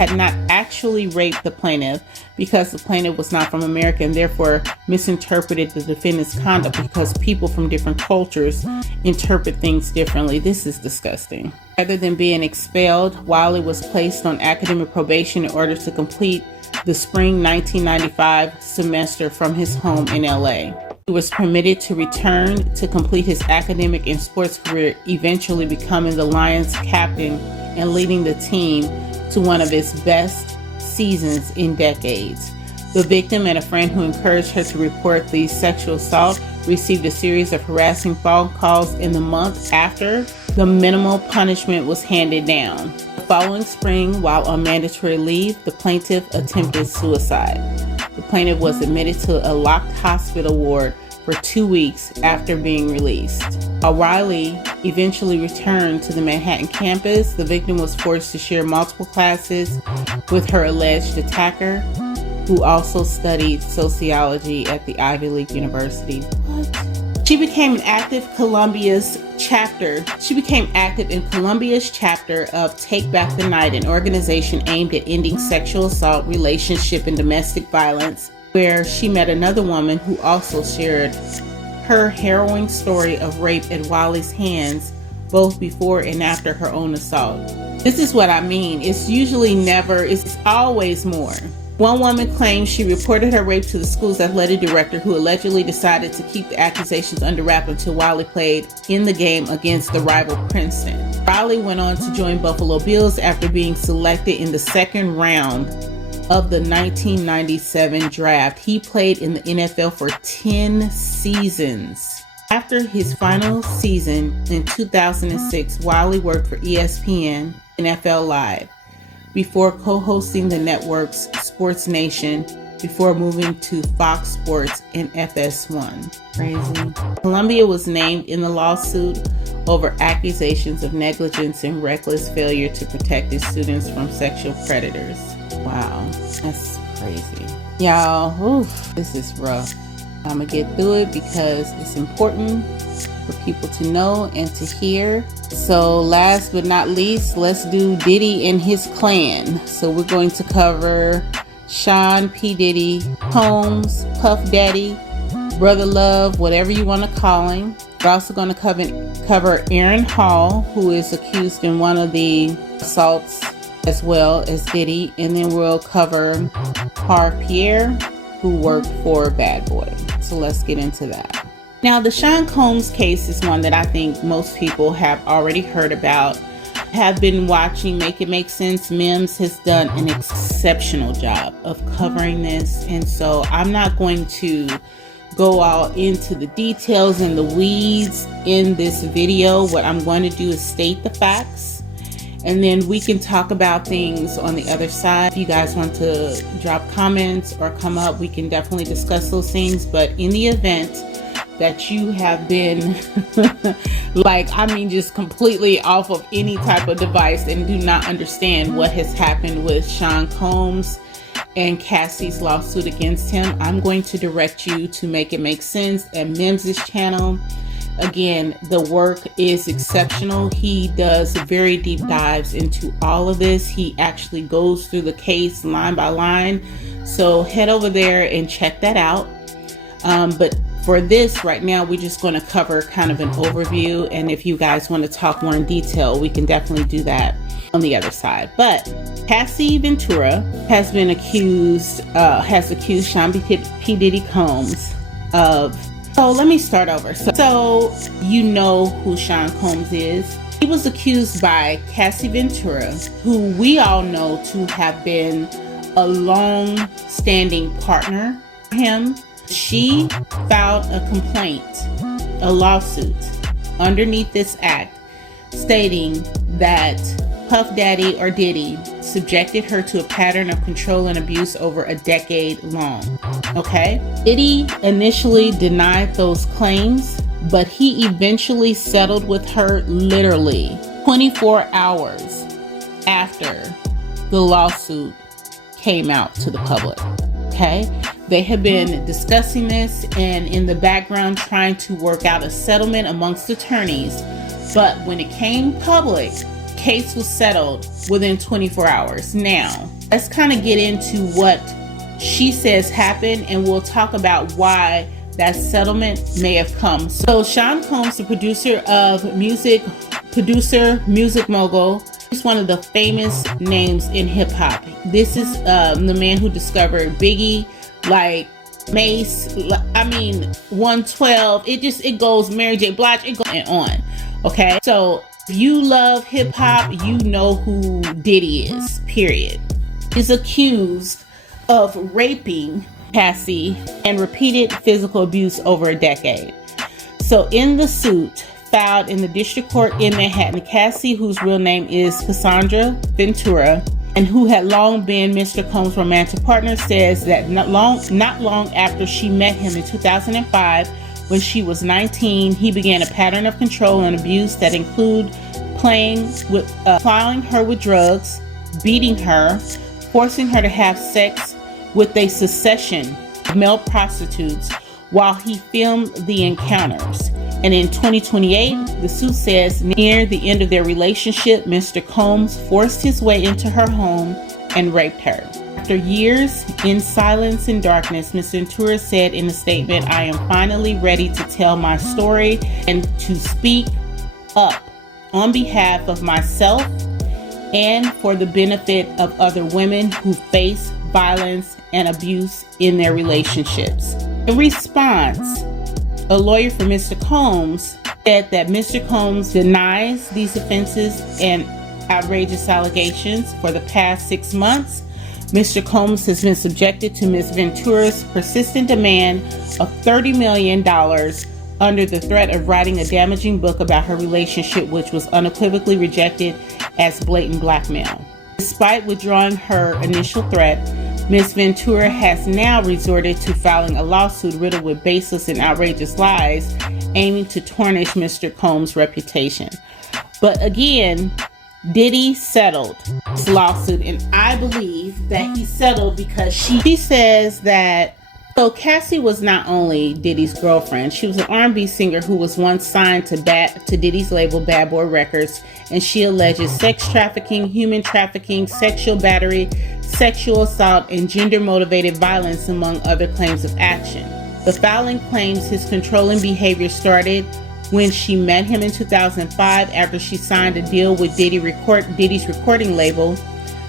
had not actually raped the plaintiff because the plaintiff was not from America and therefore misinterpreted the defendant's conduct because people from different cultures interpret things differently. This is disgusting. Rather than being expelled, Wiley was placed on academic probation in order to complete the spring 1995 semester from his home in LA. He was permitted to return to complete his academic and sports career, eventually becoming the Lions captain and leading the team to one of its best seasons in decades. The victim and a friend who encouraged her to report the sexual assault received a series of harassing phone calls in the month after the minimal punishment was handed down. The following spring, while on mandatory leave, the plaintiff attempted suicide. The plaintiff was admitted to a locked hospital ward for 2 weeks after being released. While Wiley eventually returned to the Manhattan campus, the victim was forced to share multiple classes with her alleged attacker, who also studied sociology at the Ivy League University. What? She became active in Columbia's chapter of Take Back the Night, an organization aimed at ending sexual assault, relationship, and domestic violence, where she met another woman who also shared her harrowing story of rape at Wiley's hands, both before and after her own assault. This is what I mean. It's always more. One woman claims she reported her rape to the school's athletic director, who allegedly decided to keep the accusations under wrap until Wiley played in the game against the rival Princeton. Wiley went on to join Buffalo Bills after being selected in the second round of the 1997 draft. He played in the NFL for 10 seasons. After his final season in 2006, Wiley worked for ESPN NFL Live before co-hosting the network's Sports Nation before moving to Fox Sports and FS1. Crazy. Columbia was named in the lawsuit over accusations of negligence and reckless failure to protect its students from sexual predators. Wow, that's crazy. Y'all, this is rough. I'm gonna get through it because it's important for people to know and to hear. So last but not least, let's do Diddy and his clan. So we're going to cover Sean P. Diddy, Combs, Puff Daddy, Brother Love, whatever you want to call him. We're also going to cover Aaron Hall, who is accused in one of the assaults as well as Diddy. And then we'll cover Harve Pierre, who worked for Bad Boy. So let's get into that. Now, the Sean Combs case is one that I think most people have already heard about, have been watching Make It Make Sense. Mims has done an exceptional job of covering this, and so I'm not going to go all into the details and the weeds in this video. What I'm going to do is state the facts, and then we can talk about things on the other side. If you guys want to drop comments or come up, we can definitely discuss those things. But in the event that you have been just completely off of any type of device and do not understand what has happened with Sean Combs and Cassie's lawsuit against him, I'm going to direct you to Make It Make Sense and Mims' channel. Again, the work is exceptional. He does very deep dives into all of this. He actually goes through the case line by line. So head over there and check that out. But For this right now, we're just going to cover kind of an overview, and if you guys want to talk more in detail, we can definitely do that on the other side. But Cassie Ventura has accused Sean P. Diddy Combs of. So let me start over. So you know who Sean Combs is. He was accused by Cassie Ventura, who we all know to have been a long-standing partner for him. She filed a complaint, a lawsuit underneath this act, stating that Puff Daddy or Diddy subjected her to a pattern of control and abuse over a decade long. Okay? Diddy initially denied those claims, but he eventually settled with her literally 24 hours after the lawsuit came out to the public. Okay? They have been discussing this and in the background trying to work out a settlement amongst attorneys. But when it came public, the case was settled within 24 hours. Now, let's kind of get into what she says happened, and we'll talk about why that settlement may have come. So Sean Combs, the producer, music mogul, he's one of the famous names in hip hop. This is the man who discovered Biggie, like Mace, 112. It goes Mary J. Blige, it goes on. Okay, so if you love hip hop, you know who Diddy is. Period. He's accused of raping Cassie and repeated physical abuse over a decade. So in the suit filed in the district court in Manhattan, Cassie, whose real name is Cassandra Ventura, and who had long been Mr. Combs' romantic partner, says that not long after she met him in 2005, when she was 19, he began a pattern of control and abuse that include plying her with drugs, beating her, forcing her to have sex with a succession of male prostitutes while he filmed the encounters. And in 2028, the suit says near the end of their relationship, Mr. Combs forced his way into her home and raped her. After years in silence and darkness, Ms. Ventura said in a statement, "I am finally ready to tell my story and to speak up on behalf of myself and for the benefit of other women who face violence and abuse in their relationships." In response, a lawyer for Mr. Combs said that Mr. Combs denies these offenses and outrageous allegations. For the past 6 months, Mr. Combs has been subjected to Ms. Ventura's persistent demand of $30 million under the threat of writing a damaging book about her relationship, which was unequivocally rejected as blatant blackmail. Despite withdrawing her initial threat, Ms. Ventura has now resorted to filing a lawsuit riddled with baseless and outrageous lies, aiming to tarnish Mr. Combs' reputation. But again, Diddy settled this lawsuit, and I believe that he settled because she says that. So Cassie was not only Diddy's girlfriend, she was an R&B singer who was once signed to Diddy's label Bad Boy Records, and she alleges sex trafficking, human trafficking, sexual battery, sexual assault, and gender-motivated violence, among other claims of action. The filing claims his controlling behavior started when she met him in 2005 after she signed a deal with Diddy's recording label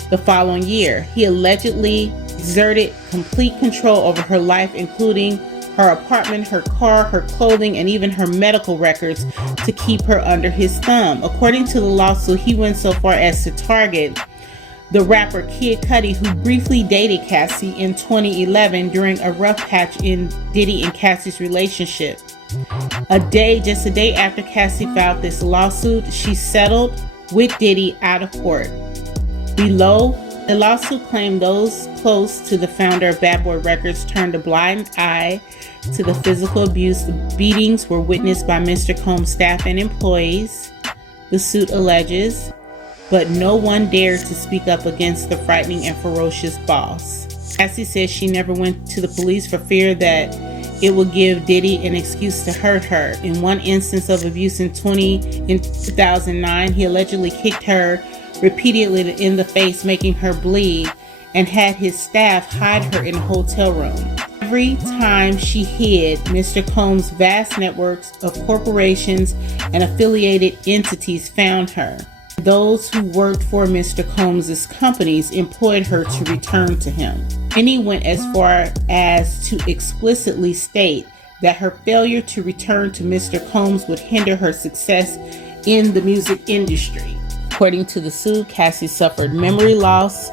the following year. He allegedly exerted complete control over her life, including her apartment, her car, her clothing, and even her medical records to keep her under his thumb. According to the lawsuit, he went so far as to target the rapper Kid Cudi, who briefly dated Cassie in 2011 during a rough patch in Diddy and Cassie's relationship. Just a day after Cassie filed this lawsuit, she settled with Diddy out of court. Below, the lawsuit claimed those close to the founder of Bad Boy Records turned a blind eye to the physical abuse. The beatings were witnessed by Mr. Combs' staff and employees, the suit alleges, but no one dared to speak up against the frightening and ferocious boss. Cassie says she never went to the police for fear that it would give Diddy an excuse to hurt her. In one instance of abuse in 2009, he allegedly kicked her repeatedly in the face, making her bleed, and had his staff hide her in a hotel room. every time she hid, Mr. Combs' vast networks of corporations and affiliated entities found her. Those who worked for Mr. Combs' companies employed her to return to him. Many went as far as to explicitly state that her failure to return to Mr. Combs would hinder her success in the music industry. According to the suit, Cassie suffered memory loss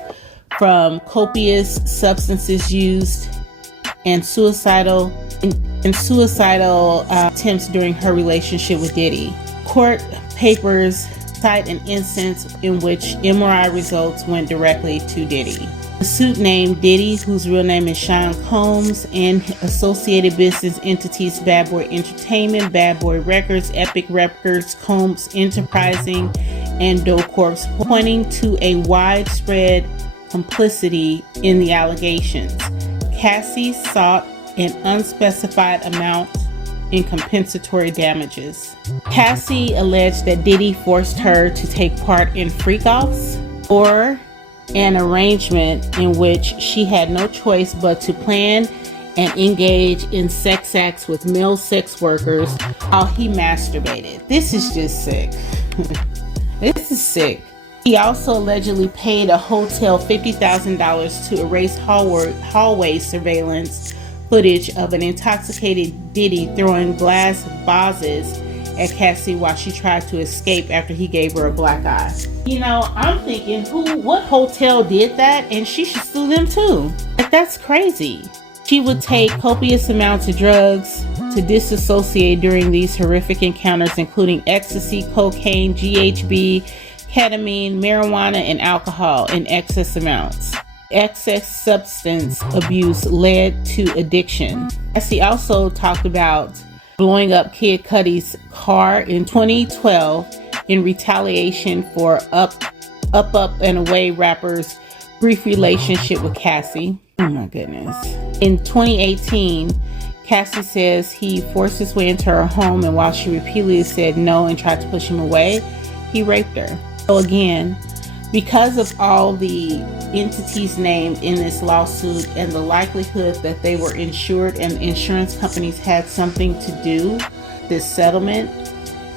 from copious substances used and suicidal attempts during her relationship with Diddy. Court papers cite an instance in which MRI results went directly to Diddy. The suit named Diddy, whose real name is Sean Combs, and associated business entities Bad Boy Entertainment, Bad Boy Records, Epic Records, Combs Enterprising, and Doe Corp, pointing to a widespread complicity in the allegations. Cassie sought an unspecified amount in compensatory damages. Cassie alleged that Diddy forced her to take part in freak-offs or an arrangement in which she had no choice but to plan and engage in sex acts with male sex workers while he masturbated. This is just sick. This is sick. He also allegedly paid a hotel $50,000 to erase hallway surveillance footage of an intoxicated Diddy throwing glass vases at Cassie while she tried to escape after he gave her a black eye. You know, I'm thinking, what hotel did that? And she should sue them too. Like, that's crazy. She would take copious amounts of drugs to disassociate during these horrific encounters, including ecstasy, cocaine, GHB, ketamine, marijuana, and alcohol in excess amounts. Excess substance abuse led to addiction. Cassie also talked about blowing up Kid Cudi's car in 2012 in retaliation for Up and Away rapper's brief relationship with Cassie. Oh my goodness. In 2018, Cassie says he forced his way into her home, and while she repeatedly said no and tried to push him away, he raped her. So again, because of all the entities named in this lawsuit and the likelihood that they were insured and insurance companies had something to do this settlement,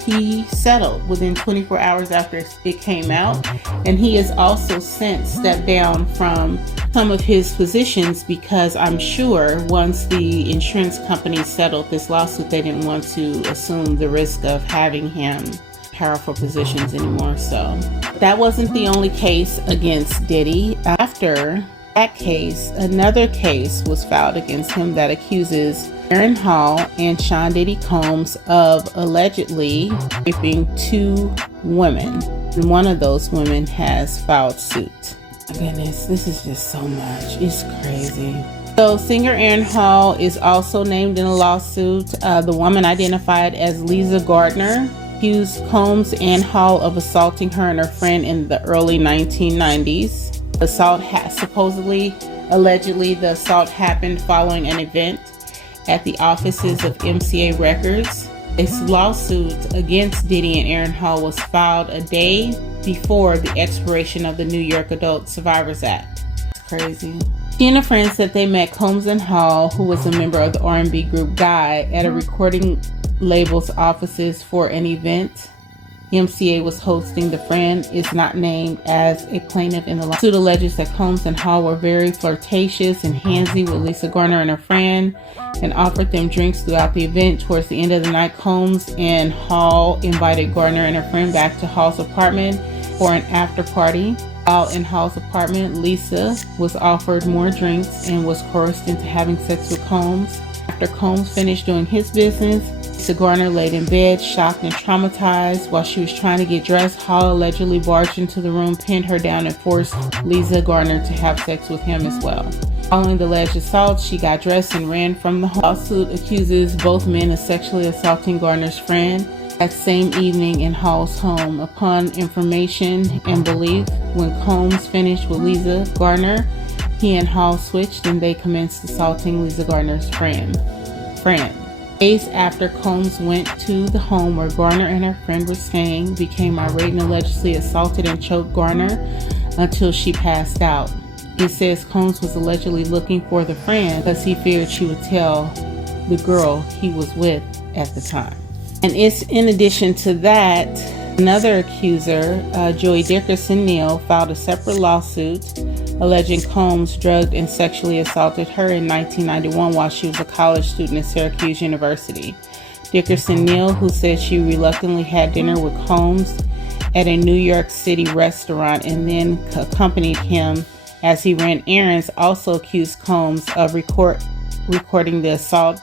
he settled within 24 hours after it came out. And he has also since stepped down from some of his positions because I'm sure once the insurance companies settled this lawsuit, they didn't want to assume the risk of having him powerful positions anymore. So that wasn't the only case against Diddy. After that case, another case was filed against him that accuses Aaron Hall and Sean Diddy Combs of allegedly raping 2 women. And one of those women has filed suit. My goodness, this is just so much. It's crazy. So singer Aaron Hall is also named in a lawsuit. The woman identified as Lisa Gardner accused Combs and Hall of assaulting her and her friend in the early 1990s. The assault allegedly the assault happened following an event at the offices of MCA Records. This lawsuit against Diddy and Aaron Hall was filed a day before the expiration of the New York Adult Survivors Act. It's crazy. She and a friend said they met Combs and Hall, who was a member of the R&B group Guy, at a recording label's offices for an event MCA was hosting. The friend is not named as a plaintiff in the lawsuit. Alleges that Combs and Hall were very flirtatious and handsy with Lisa Gardner and her friend and offered them drinks throughout the event. Towards the end of the night, Combs and Hall invited Gardner and her friend back to Hall's apartment for an after party. While in Hall's apartment, Lisa was offered more drinks and was coerced into having sex with Combs. After Combs finished doing his business, Lisa Gardner laid in bed, shocked and traumatized. While she was trying to get dressed, Hall allegedly barged into the room, pinned her down, and forced Lisa Gardner to have sex with him as well. Following the alleged assault, she got dressed and ran from the home. The lawsuit accuses both men of sexually assaulting Gardner's friend that same evening in Hall's home. Upon information and belief, when Combs finished with Lisa Gardner, he and Hall switched and they commenced assaulting Lisa Gardner's friend. Days after Combs went to the home where Gardner and her friend were staying, became irate and allegedly assaulted and choked Gardner until she passed out. It says Combs was allegedly looking for the friend because he feared she would tell the girl he was with at the time. And it's in addition to that, another accuser, Joey Dickerson Neal, filed a separate lawsuit alleging Combs drugged and sexually assaulted her in 1991 while she was a college student at Syracuse University. Dickerson Neal, who said she reluctantly had dinner with Combs at a New York City restaurant and then accompanied him as he ran errands, also accused Combs of recording the assault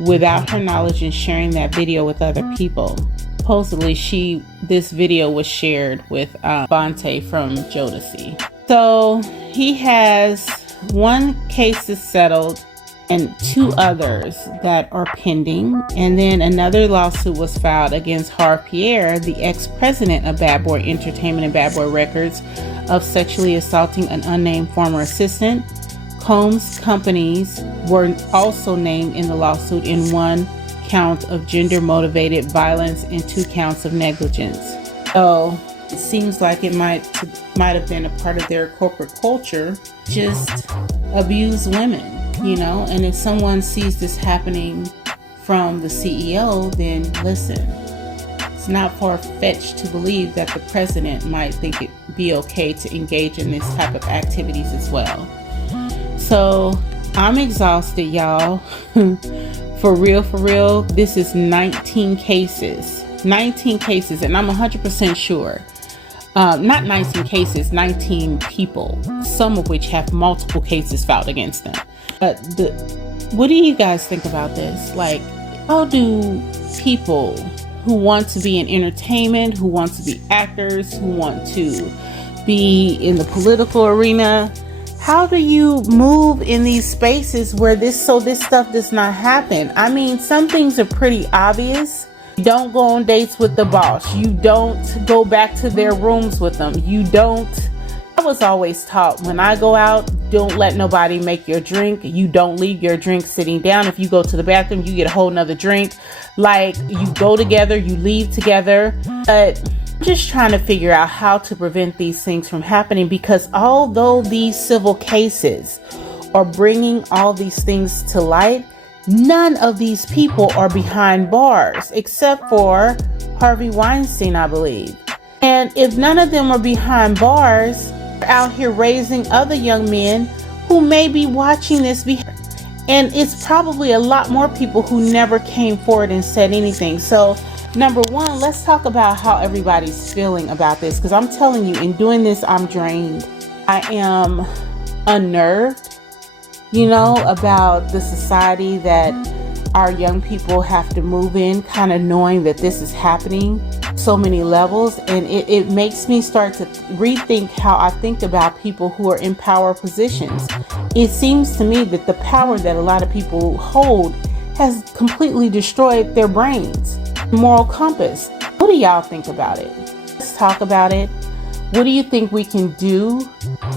without her knowledge and sharing that video with other people. Supposedly, this video was shared with Bonte from Jodeci. So he has one case is settled and two others that are pending. And then another lawsuit was filed against Harve Pierre, the ex-president of Bad Boy Entertainment and Bad Boy Records, of sexually assaulting an unnamed former assistant. Combs' companies were also named in the lawsuit in one count of gender-motivated violence and 2 counts of negligence. So it seems like it might have been a part of their corporate culture, just abuse women, you know. And if someone sees this happening from the CEO, then listen, it's not far-fetched to believe that the president might think it be okay to engage in this type of activities as well. So I'm exhausted, y'all. For real, this is 19 cases, and I'm 100% sure. Not 19 cases, 19 people, some of which have multiple cases filed against them. But what do you guys think about this? Like, how do people who want to be in entertainment, who want to be actors, who want to be in the political arena, how do you move in these spaces where this stuff does not happen? I mean, some things are pretty obvious. You don't go on dates with the boss. You don't go back to their rooms with them. I was always taught, when I go out, don't let nobody make your drink. You don't leave your drink sitting down. If you go to the bathroom, you get a whole nother drink. Like, you go together, you leave together. But I'm just trying to figure out how to prevent these things from happening, because although these civil cases are bringing all these things to light, none of these people are behind bars except for Harvey Weinstein, I believe. And if none of them are behind bars, they're out here raising other young men who may be watching this. And it's probably a lot more people who never came forward and said anything. So number one, let's talk about how everybody's feeling about this, because I'm telling you, in doing this, I'm drained. I am unnerved, you know, about the society that our young people have to move in, kind of knowing that this is happening so many levels. And it makes me start to rethink how I think about people who are in power positions. It seems to me that the power that a lot of people hold has completely destroyed their brains, moral compass. What do y'all think about it? Let's talk about it. What do you think we can do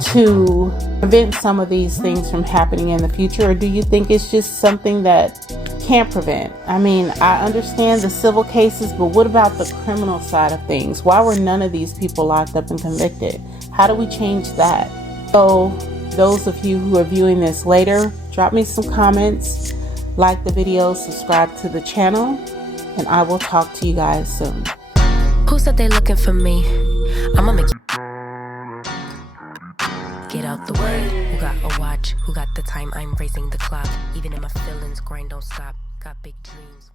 to prevent some of these things from happening in the future? Or do you think it's just something that can't prevent? I mean, I understand the civil cases, but what about the criminal side of things? Why were none of these people locked up and convicted? How do we change that? So those of you who are viewing this later, drop me some comments, like the video, subscribe to the channel, and I will talk to you guys soon. Who said they looking for me? I'ma make you get out the way. Who got a watch? Who got the time? I'm raising the clock. Even if my feelings grind don't stop. Got big dreams.